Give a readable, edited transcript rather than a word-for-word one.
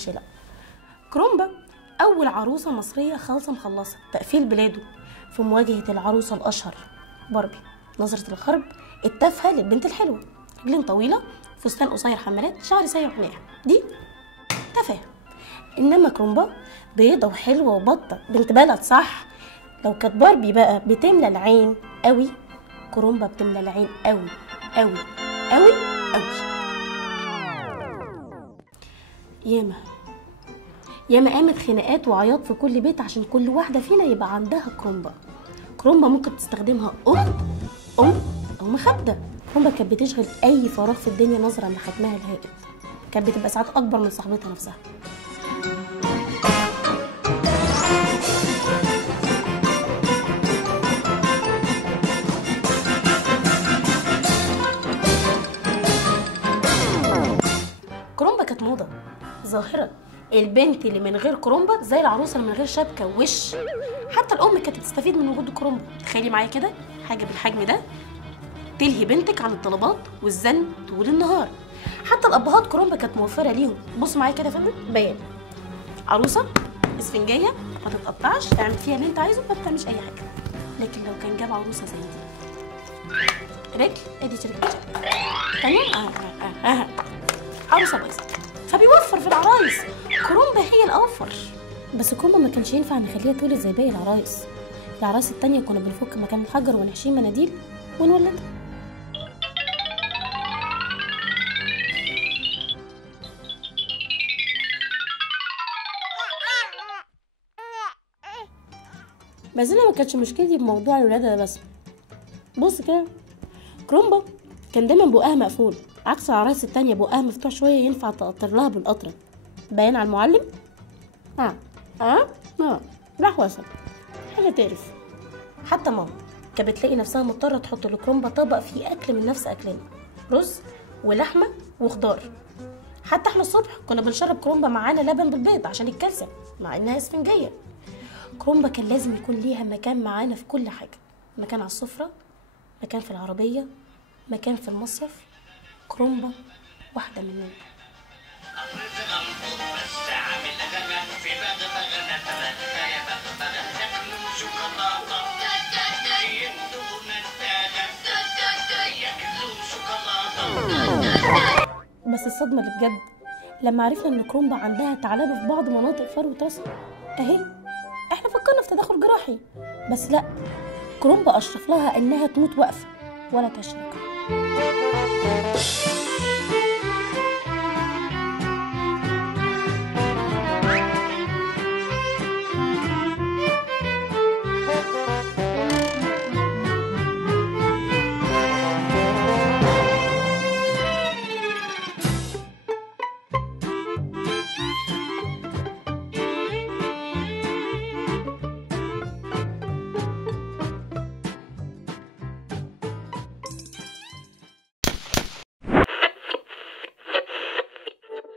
المحشي لا. كرومبا اول عروسه مصريه خالصه مخلصه تقفيل بلاده في مواجهه العروسه الاشهر باربي، نظره الغرب التافهه للبنت الحلوه، رجلين طويله، فستان قصير، حمالات، شعر سايح وناعم، دي تفاهه. انما كرومبا بيضه وحلوه وبطه بنت بلد صح. لو كانت باربي بقى بتملى العين قوي، كرومبا بتملى العين قوي قوي قوي قوي. ياما قامت خناقات وعياط في كل بيت عشان كل واحده فينا يبقى عندها كرومبا. كرومبا ممكن تستخدمها ام او مخده. كرومبا كانت بتشغل اي فراغ في الدنيا نظرا لحجمها الهائل، كانت بتبقى ساعات اكبر من صاحبتها نفسها. كرومبا كانت موضه ظاهره، البنت اللي من غير كرومبا زي العروسه اللي من غير شبكه ووش. حتى الام كانت بتستفيد من وجود كرومبا. تخيلي معايا كده حاجه بالحجم ده تلهي بنتك عن الطلبات والزن طول النهار. حتى الابهات كرومبا كانت موفره ليهم. بص معايا كده يا فندم، بيان عروسه اسفنجيه ما تتقطعش، اعمل فيها اللي انت عايزه، ما بتعملش اي حاجه. لكن لو كان جاب عروسه زي دي رجل ادي رجل تمام عروسه بايظه، فبيوفر في العرايس. كرومبا هي الاوفر. بس كرومبا ما كانش ينفع نخليها تولد زي باقي العرايس. العرايس التانيه كنا بنفك مكان الحجر ونحشيه مناديل ونولدها. بس انا ما كانتش مشكلتي بموضوع الولاده ده بس. بص كده، كرومبا كان دايما بقها مقفول عكس العرايس التانيه بقها مفتوح شويه، ينفع تقطر لها بالقطره. باين على المعلم. راح وصل حاجه تعرف. حتى ماما كانت بتلاقي نفسها مضطره تحط لكرومبا طبق فيه اكل من نفس اكلنا، رز ولحمه وخضار. حتى احنا الصبح كنا بنشرب كرومبا معانا لبن بالبيض عشان الكالسيوم مع انها اسفنجيه. كرومبا كان لازم يكون ليها مكان معانا في كل حاجه، مكان على السفره، مكان في العربيه، مكان في المصيف. كرومبا واحده مننا. بس الصدمه اللي بجد لما عرفنا ان كرومبا عندها ثعلبه في بعض مناطق فروه راسها. اهي احنا فكرنا في تدخل جراحي، بس لا، كرومبا اشرف لها انها تموت واقفه ولا تشرك.